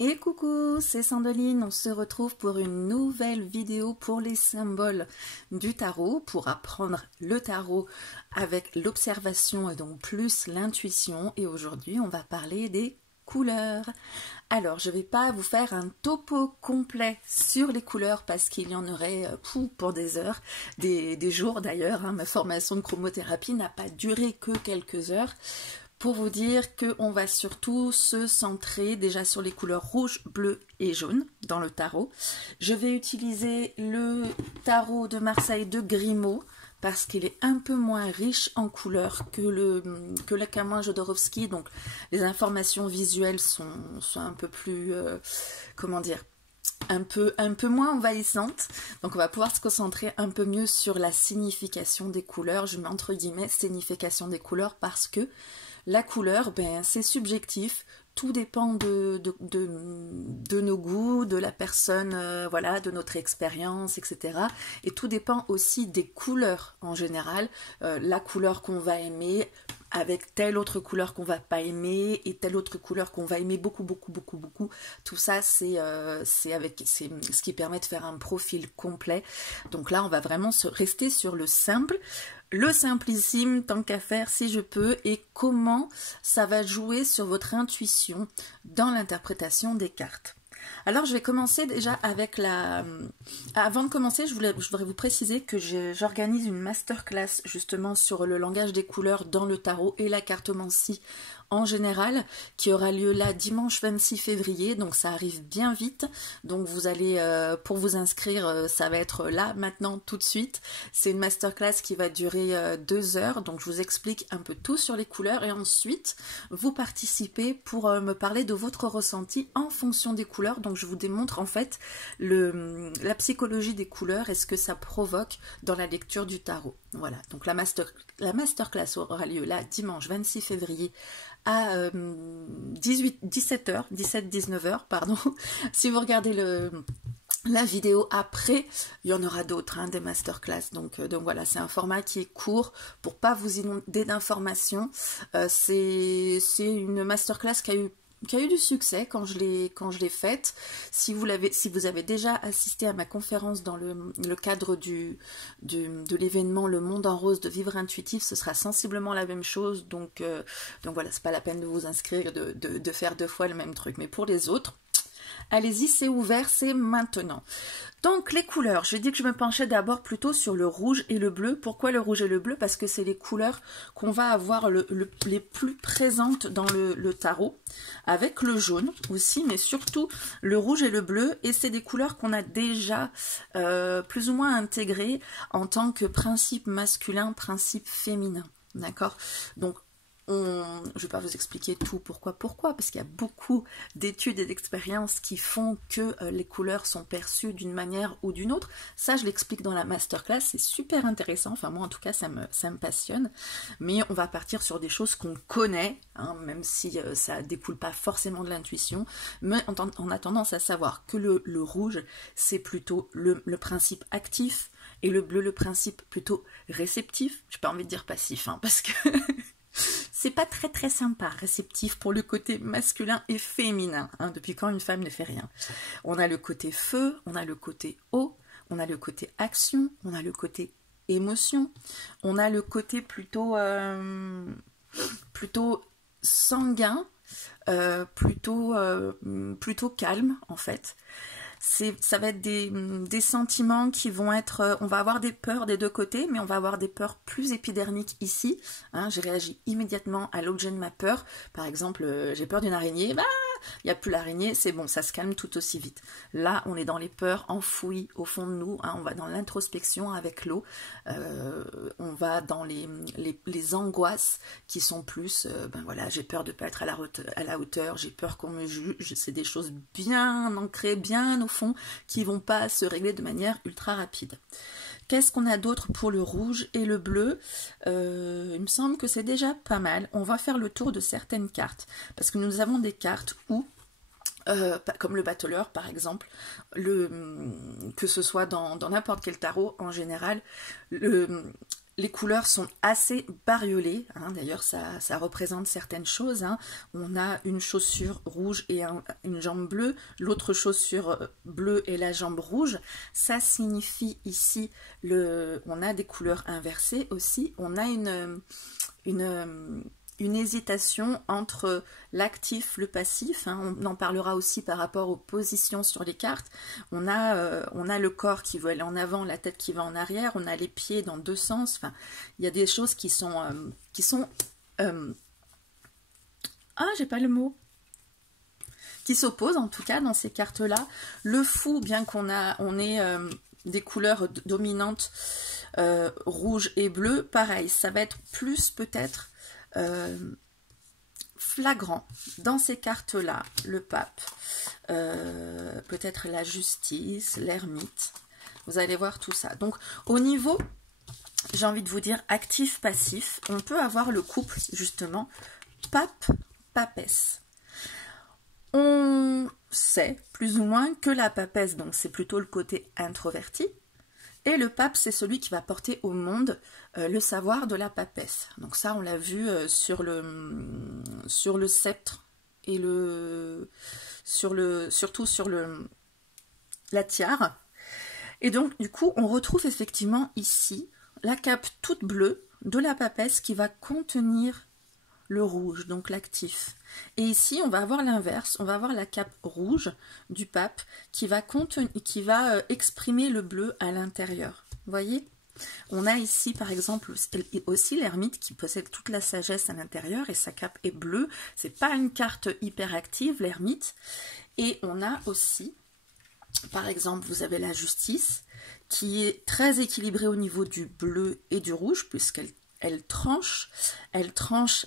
Et coucou, c'est Sandeline, on se retrouve pour une nouvelle vidéo pour les symboles du tarot, pour apprendre le tarot avec l'observation et donc plus l'intuition. Et aujourd'hui, on va parler des couleurs. Alors, je ne vais pas vous faire un topo complet sur les couleurs parce qu'il y en aurait pour des heures, des jours d'ailleurs. Ma formation de chromothérapie n'a pas duré que quelques heures. Pour vous dire qu'on va surtout se centrer déjà sur les couleurs rouge, bleu et jaune dans le tarot. Je vais utiliser le tarot de Marseille de Grimaud parce qu'il est un peu moins riche en couleurs que le Camões Jodorowsky. Donc les informations visuelles sont un peu plus, comment dire, un peu moins envahissante, donc on va pouvoir se concentrer un peu mieux sur la signification des couleurs. Je mets entre guillemets signification des couleurs parce que la couleur, c'est subjectif, tout dépend de nos goûts, de la personne, voilà, de notre expérience, etc. Et tout dépend aussi des couleurs en général, la couleur qu'on va aimer, avec telle autre couleur qu'on va pas aimer et telle autre couleur qu'on va aimer beaucoup. Tout ça, c'est ce qui permet de faire un profil complet. Donc là, on va vraiment rester sur le simple, le simplissime, tant qu'à faire, si je peux, et comment ça va jouer sur votre intuition dans l'interprétation des cartes. Alors, je vais commencer déjà avec la... Avant de commencer, je voudrais vous préciser que j'organise une masterclass justement sur le langage des couleurs dans le tarot et la cartomancie en général, qui aura lieu là dimanche 26 février, donc ça arrive bien vite. Donc vous allez, pour vous inscrire, ça va être là, maintenant, tout de suite. C'est une masterclass qui va durer 2 heures, donc je vous explique un peu tout sur les couleurs et ensuite vous participez pour me parler de votre ressenti en fonction des couleurs. Donc je vous démontre en fait la psychologie des couleurs et ce que ça provoque dans la lecture du tarot. Voilà, donc la masterclass aura lieu là dimanche 26 février à 17h, pardon. Si vous regardez la vidéo après, il y en aura d'autres, des masterclass. Donc voilà, c'est un format qui est court pour pas vous inonder d'informations. C'est une masterclass qui a eu du succès quand je l'ai faite. Si vous avez déjà assisté à ma conférence dans le cadre de l'événement Le Monde en Rose de Vivre Intuitif, ce sera sensiblement la même chose. Donc voilà, c'est pas la peine de vous inscrire, de faire 2 fois le même truc. Mais pour les autres, allez-y, c'est ouvert, c'est maintenant. Donc les couleurs, j'ai dit que je me penchais d'abord plutôt sur le rouge et le bleu. Pourquoi le rouge et le bleu? Parce que c'est les couleurs qu'on va avoir les plus présentes dans le tarot, avec le jaune aussi, mais surtout le rouge et le bleu. Et c'est des couleurs qu'on a déjà plus ou moins intégrées en tant que principe masculin, principe féminin. D'accord? Donc je ne vais pas vous expliquer tout pourquoi, parce qu'il y a beaucoup d'études et d'expériences qui font que les couleurs sont perçues d'une manière ou d'une autre. Ça, je l'explique dans la masterclass, c'est super intéressant. Enfin, moi, en tout cas, ça me passionne. Mais on va partir sur des choses qu'on connaît, même si ça découle pas forcément de l'intuition. Mais on a tendance à savoir que le rouge, c'est plutôt le principe actif, et le bleu, le principe plutôt réceptif. J'ai pas envie de dire passif, parce que... c'est pas très sympa, réceptif pour le côté masculin et féminin. Depuis quand une femme ne fait rien? On a le côté feu, on a le côté eau, on a le côté action, on a le côté émotion, on a le côté plutôt sanguin, plutôt calme en fait. Ça va être des sentiments qui vont être... on va avoir des peurs des deux côtés, mais on va avoir des peurs plus épidermiques ici. J'ai réagi immédiatement à l'objet de ma peur. Par exemple, j'ai peur d'une araignée. Il n'y a plus l'araignée, c'est bon, ça se calme tout aussi vite. Là, on est dans les peurs enfouies au fond de nous. On va dans l'introspection avec l'eau. On va dans les angoisses qui sont plus... voilà, j'ai peur de ne pas être à la hauteur, j'ai peur qu'on me juge. C'est des choses bien ancrées, bien au fond, qui vont pas se régler de manière ultra rapide. Qu'est-ce qu'on a d'autre pour le rouge et le bleu? Il me semble que c'est déjà pas mal. On va faire le tour de certaines cartes, parce que nous avons des cartes où, comme le battleur par exemple, que ce soit dans n'importe quel tarot en général, Les couleurs sont assez bariolées, hein. D'ailleurs ça représente certaines choses, hein. On a une chaussure rouge et une jambe bleue, l'autre chaussure bleue et la jambe rouge. Ça signifie ici, on a des couleurs inversées aussi, on a une hésitation entre l'actif, le passif, hein. On en parlera aussi par rapport aux positions sur les cartes. On a le corps qui veut aller en avant, la tête qui va en arrière, on a les pieds dans deux sens. Enfin, il y a des choses qui sont j'ai pas le mot. Qui s'opposent en tout cas dans ces cartes-là. Le fou, bien qu'on ait des couleurs dominantes rouge et bleu, pareil, ça va être plus peut-être flagrant dans ces cartes-là, le pape, peut-être la justice, l'ermite, vous allez voir tout ça. Donc au niveau, j'ai envie de vous dire, actif-passif, on peut avoir le couple justement pape-papesse. On sait plus ou moins que la papesse, donc c'est plutôt le côté introverti, et le pape, c'est celui qui va porter au monde le savoir de la papesse. Donc ça, on l'a vu sur le sceptre et surtout sur la tiare. Et donc, du coup, on retrouve effectivement ici la cape toute bleue de la papesse qui va contenir le rouge, donc l'actif. Et ici, on va avoir l'inverse, on va avoir la cape rouge du pape qui va exprimer le bleu à l'intérieur. Vous voyez? On a ici, par exemple, aussi l'ermite qui possède toute la sagesse à l'intérieur et sa cape est bleue. C'est pas une carte hyper active, l'ermite. Et on a aussi, par exemple, vous avez la justice qui est très équilibrée au niveau du bleu et du rouge puisqu'elle tranche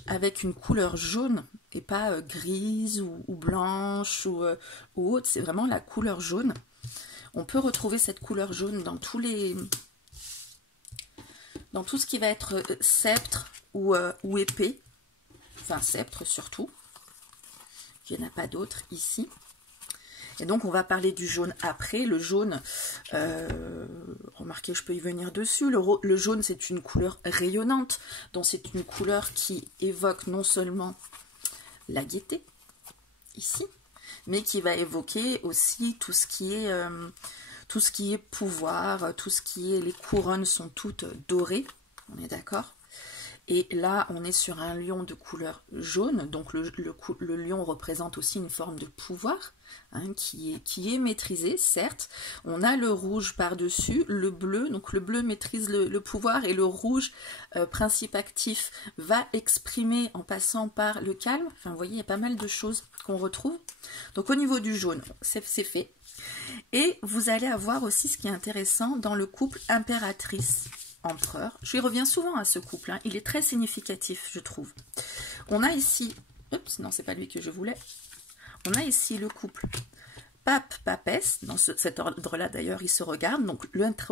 avec une couleur jaune et pas grise ou blanche ou autre, c'est vraiment la couleur jaune. On peut retrouver cette couleur jaune dans tout ce qui va être sceptre ou épée, enfin sceptre surtout, il n'y en a pas d'autre ici. Et donc on va parler du jaune après. Le jaune, remarquez, je peux y venir dessus, le jaune c'est une couleur rayonnante, donc c'est une couleur qui évoque non seulement la gaieté, ici, mais qui va évoquer aussi tout ce qui est pouvoir, tout ce qui est, les couronnes sont toutes dorées, on est d'accord? Et là, on est sur un lion de couleur jaune, donc le lion représente aussi une forme de pouvoir, hein, qui est maîtrisé, certes. On a le rouge par-dessus, le bleu, donc le bleu maîtrise le pouvoir, et le rouge, principe actif, va exprimer en passant par le calme. Enfin, vous voyez, il y a pas mal de choses qu'on retrouve. Donc au niveau du jaune, c'est fait. Et vous allez avoir aussi ce qui est intéressant dans le couple impératrice. Empereur. Je reviens souvent à ce couple, hein. Il est très significatif, je trouve. On a ici, oups, non, c'est pas lui que je voulais. On a ici le couple pape-papesse, dans cet ordre-là d'ailleurs, il se regarde, donc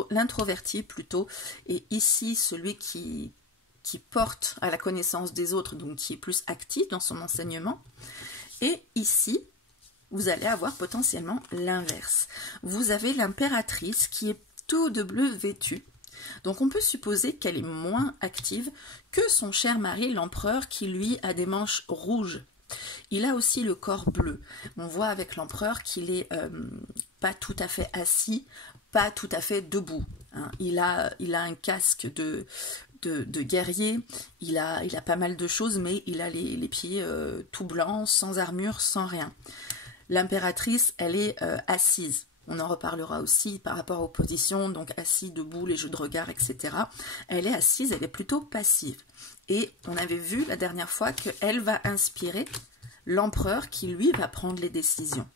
l'introverti plutôt, et ici celui qui porte à la connaissance des autres, donc qui est plus actif dans son enseignement. Et ici, vous allez avoir potentiellement l'inverse. Vous avez l'impératrice qui est tout de bleu vêtue. Donc on peut supposer qu'elle est moins active que son cher mari, l'empereur, qui lui a des manches rouges. Il a aussi le corps bleu. On voit avec l'empereur qu'il est pas tout à fait assis, pas tout à fait debout, hein. Il a un casque de guerrier, il a pas mal de choses, mais il a les pieds tout blancs, sans armure, sans rien. L'impératrice, elle est assise. On en reparlera aussi par rapport aux positions, donc assis, debout, les jeux de regard, etc. Elle est assise, elle est plutôt passive. Et on avait vu la dernière fois qu'elle va inspirer l'empereur qui, lui, va prendre les décisions.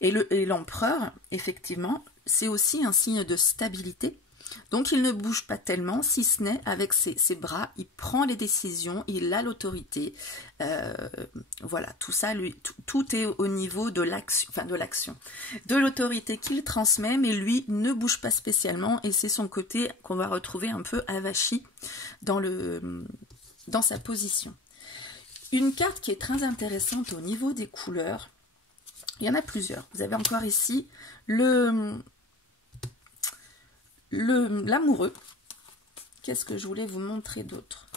Et l'empereur, effectivement, c'est aussi un signe de stabilité. Donc il ne bouge pas tellement, si ce n'est avec ses bras, il prend les décisions, il a l'autorité. Voilà, tout ça, tout est au niveau de l'action, de l'autorité qu'il transmet, mais lui ne bouge pas spécialement, et c'est son côté qu'on va retrouver un peu avachi dans sa position. Une carte qui est très intéressante au niveau des couleurs, il y en a plusieurs. Vous avez encore ici l'amoureux qu'est-ce que je voulais vous montrer d'autre?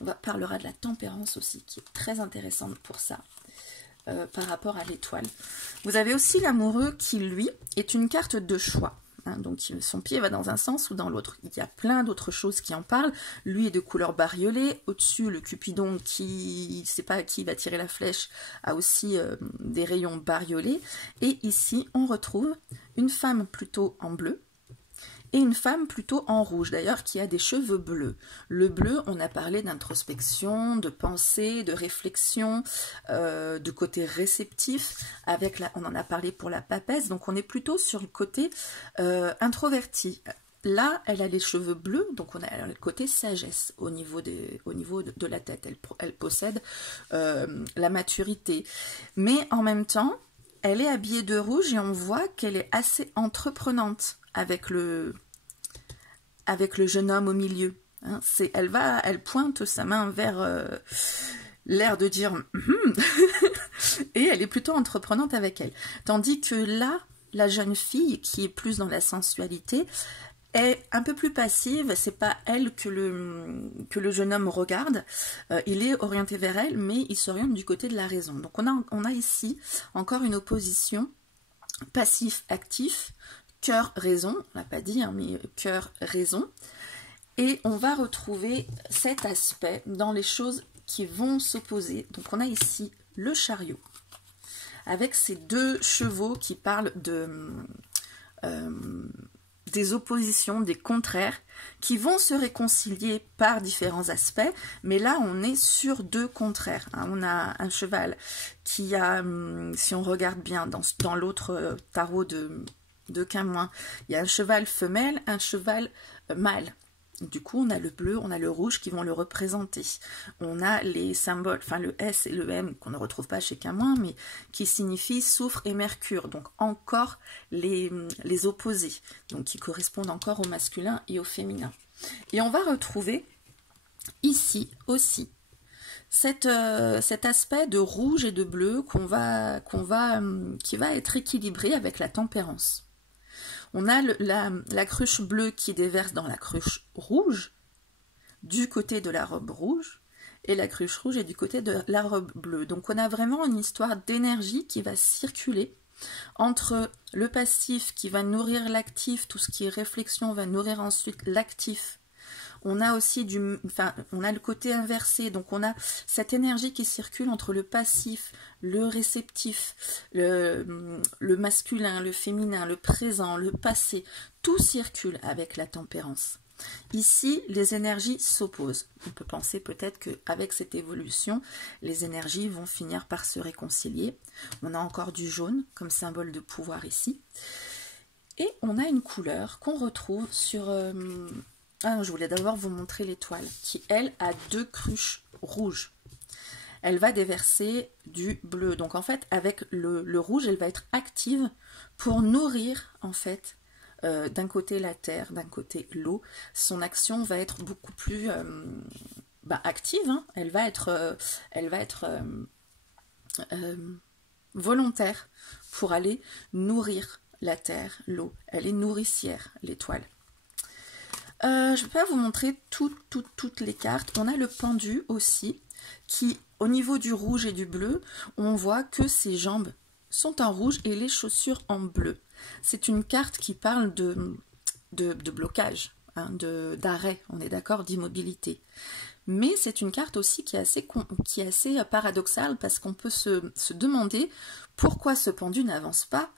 On parlera de la tempérance aussi, qui est très intéressante pour ça, par rapport à l'étoile. Vous avez aussi l'amoureux qui, lui, est une carte de choix. Hein, donc son pied va dans un sens ou dans l'autre. Il y a plein d'autres choses qui en parlent. Lui est de couleur bariolée. Au-dessus, le Cupidon qui ne sait pas à qui va tirer la flèche a aussi des rayons bariolés. Et ici, on retrouve une femme plutôt en bleu et une femme plutôt en rouge, d'ailleurs, qui a des cheveux bleus. Le bleu, on a parlé d'introspection, de pensée, de réflexion, de côté réceptif. On en a parlé pour la papesse, donc on est plutôt sur le côté introverti. Là, elle a les cheveux bleus, donc on a le côté sagesse au niveau de la tête. Elle possède la maturité. Mais en même temps, elle est habillée de rouge et on voit qu'elle est assez entreprenante avec le jeune homme au milieu. Hein, elle pointe sa main vers l'air de dire et elle est plutôt entreprenante avec elle. Tandis que là, la jeune fille qui est plus dans la sensualité est un peu plus passive. C'est pas elle que le jeune homme regarde. Il est orienté vers elle, mais il s'oriente du côté de la raison. Donc on a ici encore une opposition passif-actif, cœur-raison, on l'a pas dit, hein, mais cœur-raison. Et on va retrouver cet aspect dans les choses qui vont s'opposer. Donc on a ici le chariot, avec ces deux chevaux qui parlent des oppositions, des contraires, qui vont se réconcilier par différents aspects, mais là on est sur deux contraires. Hein. On a un cheval qui a, si on regarde bien dans l'autre tarot de Camoin, il y a un cheval femelle, un cheval mâle. Du coup, on a le bleu, on a le rouge qui vont le représenter. On a les symboles, enfin le S et le M qu'on ne retrouve pas chez Camoin, mais qui signifient soufre et mercure. Donc encore les opposés, donc qui correspondent encore au masculin et au féminin. Et on va retrouver ici aussi cet aspect de rouge et de bleu qui va être équilibré avec la tempérance. On a la cruche bleue qui déverse dans la cruche rouge, du côté de la robe rouge, et la cruche rouge est du côté de la robe bleue. Donc on a vraiment une histoire d'énergie qui va circuler entre le passif qui va nourrir l'actif, tout ce qui est réflexion va nourrir ensuite l'actif. On a aussi on a le côté inversé, donc on a cette énergie qui circule entre le passif, le réceptif, le masculin, le féminin, le présent, le passé, tout circule avec la tempérance. Ici, les énergies s'opposent. On peut penser peut-être qu'avec cette évolution, les énergies vont finir par se réconcilier. On a encore du jaune comme symbole de pouvoir ici. Et on a une couleur qu'on retrouve sur... je voulais d'abord vous montrer l'étoile, qui, elle, a deux cruches rouges. Elle va déverser du bleu. Donc, en fait, avec le rouge, elle va être active pour nourrir, en fait, d'un côté la terre, d'un côté l'eau. Son action va être beaucoup plus active. Hein. Elle va être volontaire pour aller nourrir la terre, l'eau. Elle est nourricière, l'étoile. Je ne vais pas vous montrer toutes les cartes. On a le pendu aussi, qui, au niveau du rouge et du bleu, on voit que ses jambes sont en rouge et les chaussures en bleu. C'est une carte qui parle de blocage, hein, d'arrêt, on est d'accord, d'immobilité. Mais c'est une carte aussi qui est assez paradoxale, parce qu'on peut se demander pourquoi ce pendu n'avance pas,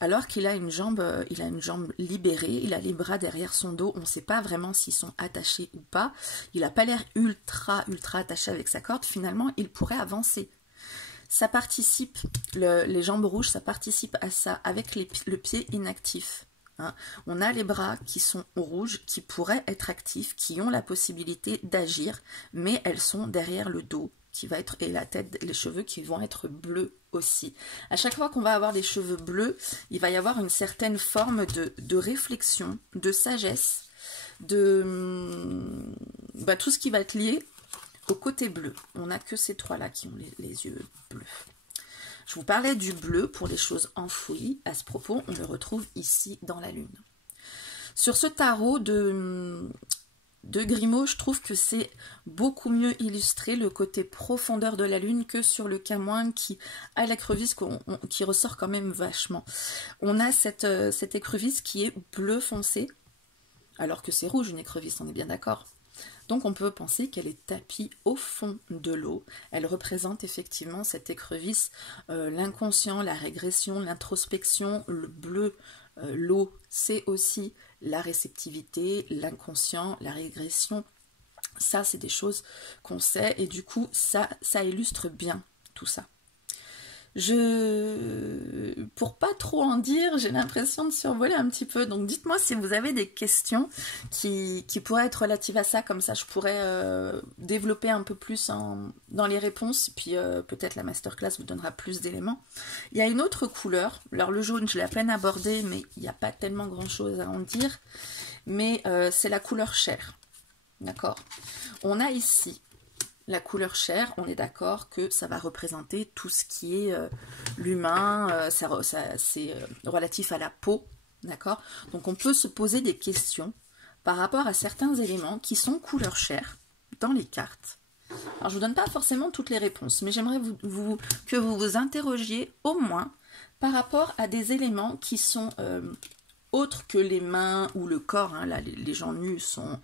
alors qu'il a une jambe libérée, il a les bras derrière son dos, on ne sait pas vraiment s'ils sont attachés ou pas, il n'a pas l'air ultra attaché avec sa corde, finalement il pourrait avancer. Ça participe, les jambes rouges, ça participe à ça, avec le pied inactif. Hein. On a les bras qui sont rouges, qui pourraient être actifs, qui ont la possibilité d'agir, mais elles sont derrière le dos, et la tête, les cheveux qui vont être bleus aussi. À chaque fois qu'on va avoir des cheveux bleus, il va y avoir une certaine forme de réflexion, de sagesse, de tout ce qui va être lié au côté bleu. On n'a que ces trois-là qui ont les yeux bleus. Je vous parlais du bleu pour les choses enfouies. À ce propos, on le retrouve ici dans la lune. Sur ce tarot de Grimaud, je trouve que c'est beaucoup mieux illustré le côté profondeur de la lune que sur le Camoin qui a l'écrevisse qui ressort quand même vachement. On a cette écrevisse qui est bleu foncé, alors que c'est rouge une écrevisse, on est bien d'accord. Donc on peut penser qu'elle est tapie au fond de l'eau. Elle représente effectivement cette écrevisse, l'inconscient, la régression, l'introspection, le bleu, l'eau, c'est aussi la réceptivité, l'inconscient, la régression. Ça, c'est des choses qu'on sait et du coup, ça illustre bien tout ça. Pour pas trop en dire, j'ai l'impression de survoler un petit peu. Donc dites-moi si vous avez des questions qui pourraient être relatives à ça. Comme ça, je pourrais développer un peu plus dans les réponses. Puis peut-être la masterclass vous donnera plus d'éléments. Il y a une autre couleur. Alors le jaune, je l'ai à peine abordé, mais il n'y a pas tellement grand-chose à en dire. Mais c'est la couleur chair. D'accord? On a ici la couleur chair, on est d'accord que ça va représenter tout ce qui est l'humain, c'est relatif à la peau, d'accord? Donc on peut se poser des questions par rapport à certains éléments qui sont couleur chair dans les cartes. Alors je ne vous donne pas forcément toutes les réponses, mais j'aimerais que vous vous interrogiez au moins par rapport à des éléments qui sont autres que les mains ou le corps. Hein. Là, les gens nus sont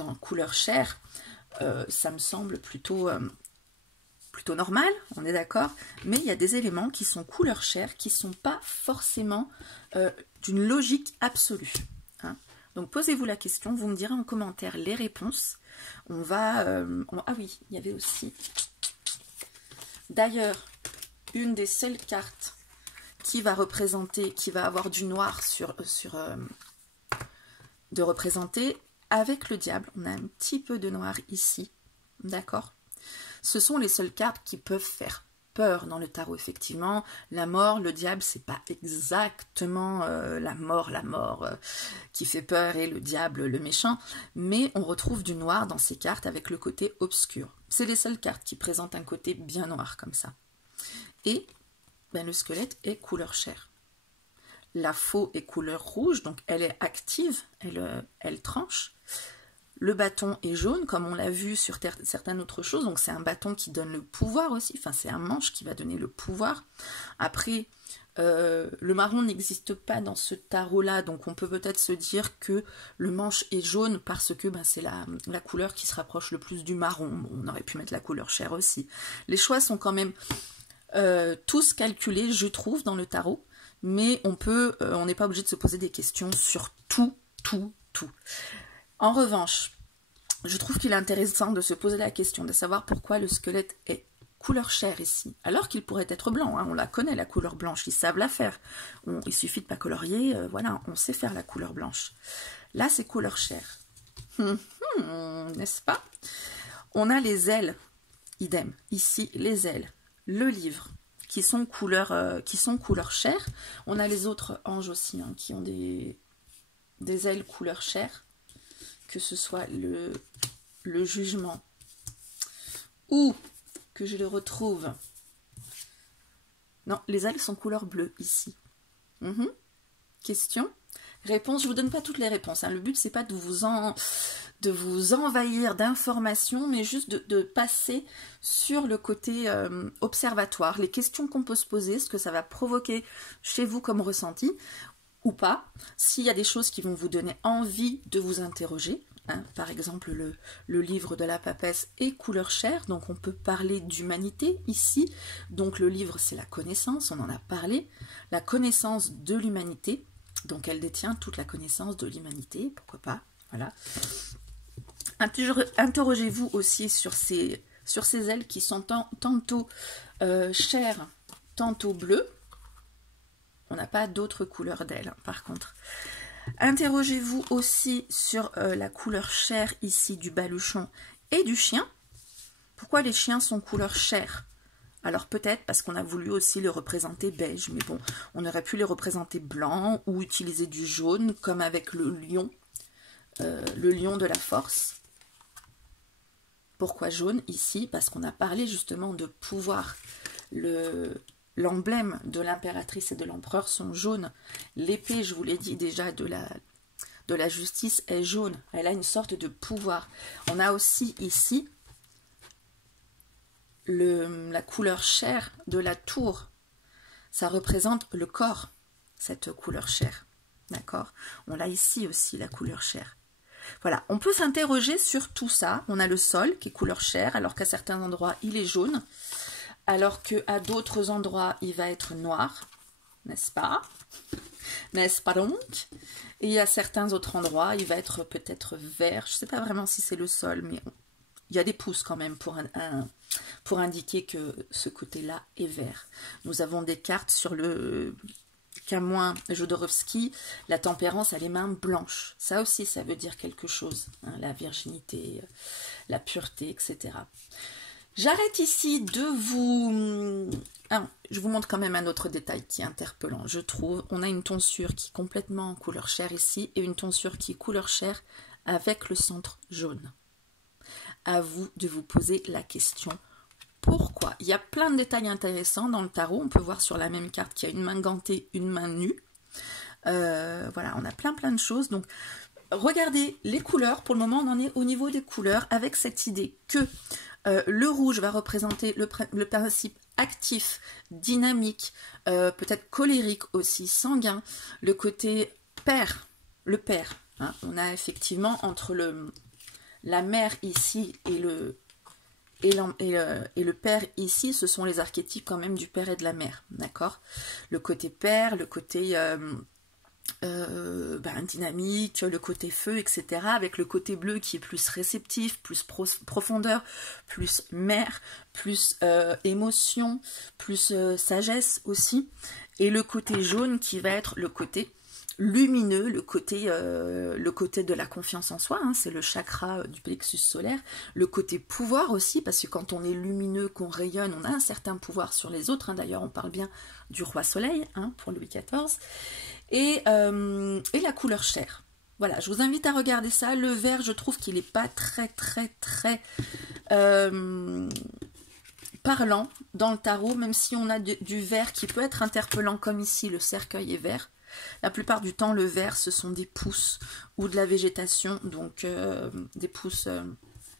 en couleur chair. Ça me semble plutôt normal, on est d'accord, mais il y a des éléments qui sont couleur chair, qui ne sont pas forcément d'une logique absolue. Hein. Donc posez-vous la question, vous me direz en commentaire les réponses. Ah oui, il y avait aussi, d'ailleurs, une des seules cartes qui va avoir du noir de représenter. Avec le diable, on a un petit peu de noir ici, d'accord? Ce sont les seules cartes qui peuvent faire peur dans le tarot, effectivement. La mort, le diable, c'est pas exactement la mort qui fait peur et le diable, le méchant, mais on retrouve du noir dans ces cartes avec le côté obscur. C'est les seules cartes qui présentent un côté bien noir comme ça. Et ben, le squelette est couleur chair. La faux est couleur rouge, donc elle est active, elle tranche. Le bâton est jaune, comme on l'a vu sur certaines autres choses, donc c'est un bâton qui donne le pouvoir aussi, enfin c'est un manche qui va donner le pouvoir. Après, le marron n'existe pas dans ce tarot-là, donc on peut peut-être se dire que le manche est jaune parce que ben, c'est la couleur qui se rapproche le plus du marron. Bon, on aurait pu mettre la couleur chair aussi. Les choix sont quand même tous calculés, je trouve, dans le tarot. Mais on n'est pas obligé de se poser des questions sur tout. En revanche, je trouve qu'il est intéressant de se poser la question de savoir pourquoi le squelette est couleur chair ici, alors qu'il pourrait être blanc. Hein, on la connaît, la couleur blanche, ils savent la faire. Il suffit de pas colorier, voilà, on sait faire la couleur blanche. Là, c'est couleur chair. N'est-ce pas? On a les ailes, idem. Ici, les ailes, le livre, qui sont couleur chair. On a les autres anges aussi, hein, qui ont des ailes couleur chair, que ce soit le jugement, ou que je le retrouve. Non, les ailes sont couleur bleue ici. Question, réponse, je vous donne pas toutes les réponses. Hein. Le but, c'est pas de vous envahir d'informations, mais juste de passer sur le côté observatoire, les questions qu'on peut se poser, ce que ça va provoquer chez vous comme ressenti, ou pas, s'il y a des choses qui vont vous donner envie de vous interroger. Hein, par exemple, le livre de la papesse est couleur chair, donc on peut parler d'humanité ici. Donc le livre, c'est la connaissance, on en a parlé, la connaissance de l'humanité. Donc elle détient toute la connaissance de l'humanité, pourquoi pas, voilà. Interrogez-vous aussi sur ces ailes qui sont tantôt chair, tantôt bleu. On n'a pas d'autres couleurs d'ailes, hein, par contre. Interrogez-vous aussi sur la couleur chair ici du baluchon et du chien. Pourquoi les chiens sont couleur chair? Alors peut-être parce qu'on a voulu aussi le représenter beige, mais bon, on aurait pu les représenter blanc ou utiliser du jaune, comme avec le lion de la force. Pourquoi jaune ici? Parce qu'on a parlé justement de pouvoir. L'emblème de l'impératrice et de l'empereur sont jaunes. L'épée, je vous l'ai dit déjà, de de la justice est jaune. Elle a une sorte de pouvoir. On a aussi ici la couleur chair de la tour. Ça représente le corps, cette couleur chair. D'accord? On a ici aussi la couleur chair. Voilà, on peut s'interroger sur tout ça. On a le sol qui est couleur chair, alors qu'à certains endroits, il est jaune. Alors qu'à d'autres endroits, il va être noir. N'est-ce pas? N'est-ce pas donc? Et à certains autres endroits, il va être peut-être vert. Je ne sais pas vraiment si c'est le sol, mais il y a des pouces quand même pour indiquer que ce côté-là est vert. Nous avons des cartes sur le Camoin Jodorowsky, la tempérance a les mains blanches. Ça aussi, ça veut dire quelque chose. Hein, la virginité, la pureté, etc. J'arrête ici de vous... je vous montre quand même un autre détail qui est interpellant, je trouve. On a une tonsure qui est complètement en couleur chair ici et une tonsure qui est couleur chair avec le centre jaune. À vous de vous poser la question. Pourquoi? Il y a plein de détails intéressants dans le tarot. On peut voir sur la même carte qu'il y a une main gantée, une main nue. Voilà, on a plein de choses. Donc, regardez les couleurs. Pour le moment, on en est au niveau des couleurs avec cette idée que le rouge va représenter le principe actif, dynamique, peut-être colérique aussi, sanguin. Le côté père, le père. Hein, on a effectivement entre la mère ici et le père ici, ce sont les archétypes quand même du père et de la mère, d'accord? Le côté père, le côté dynamique, le côté feu, etc. Avec le côté bleu qui est plus réceptif, plus profondeur, plus mère, plus émotion, plus sagesse aussi. Et le côté jaune qui va être le côté lumineux, le côté de la confiance en soi, hein, c'est le chakra du plexus solaire, le côté pouvoir aussi, parce que quand on est lumineux, qu'on rayonne, on a un certain pouvoir sur les autres, hein, d'ailleurs on parle bien du roi soleil, hein, pour Louis XIV, et la couleur chair. Voilà, je vous invite à regarder ça. Le vert, je trouve qu'il n'est pas très parlant dans le tarot, même si on a du vert qui peut être interpellant, comme ici, le cercueil est vert. La plupart du temps, le vert, ce sont des pousses ou de la végétation, donc des pousses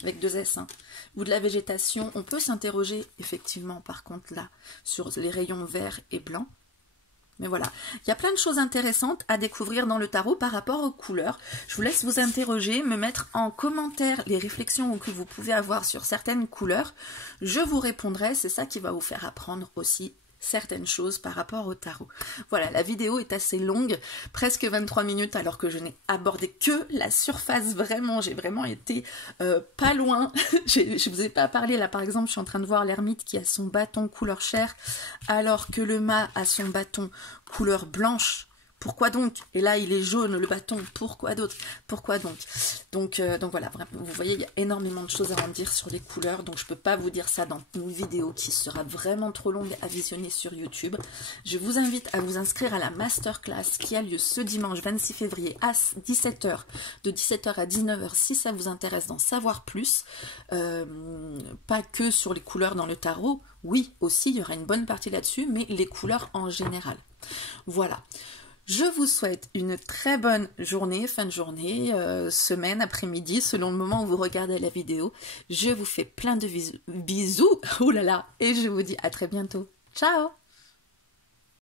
avec 2 S, hein, ou de la végétation. On peut s'interroger, effectivement, par contre, là, sur les rayons verts et blancs. Mais voilà, il y a plein de choses intéressantes à découvrir dans le tarot par rapport aux couleurs. Je vous laisse vous interroger, me mettre en commentaire les réflexions que vous pouvez avoir sur certaines couleurs. Je vous répondrai, c'est ça qui va vous faire apprendre aussi certaines choses par rapport au tarot. Voilà, la vidéo est assez longue, presque 23 minutes, alors que je n'ai abordé que la surface, vraiment, j'ai vraiment été pas loin. Je vous ai pas parlé, là par exemple, je suis en train de voir l'ermite qui a son bâton couleur chair, alors que le mât a son bâton couleur blanche. Pourquoi donc? Et là, il est jaune, le bâton. Pourquoi d'autre? Pourquoi donc? Donc voilà, vous voyez, il y a énormément de choses à en dire sur les couleurs. Donc, je ne peux pas vous dire ça dans une vidéo qui sera vraiment trop longue à visionner sur YouTube. Je vous invite à vous inscrire à la masterclass qui a lieu ce dimanche 26 février à 17 h, de 17 h à 19 h, si ça vous intéresse d'en savoir plus. Pas que sur les couleurs dans le tarot. Oui, aussi, il y aura une bonne partie là-dessus, mais les couleurs en général. Voilà. Je vous souhaite une très bonne journée, fin de journée, semaine, après-midi, selon le moment où vous regardez la vidéo. Je vous fais plein de bisous, oh là là, et je vous dis à très bientôt. Ciao!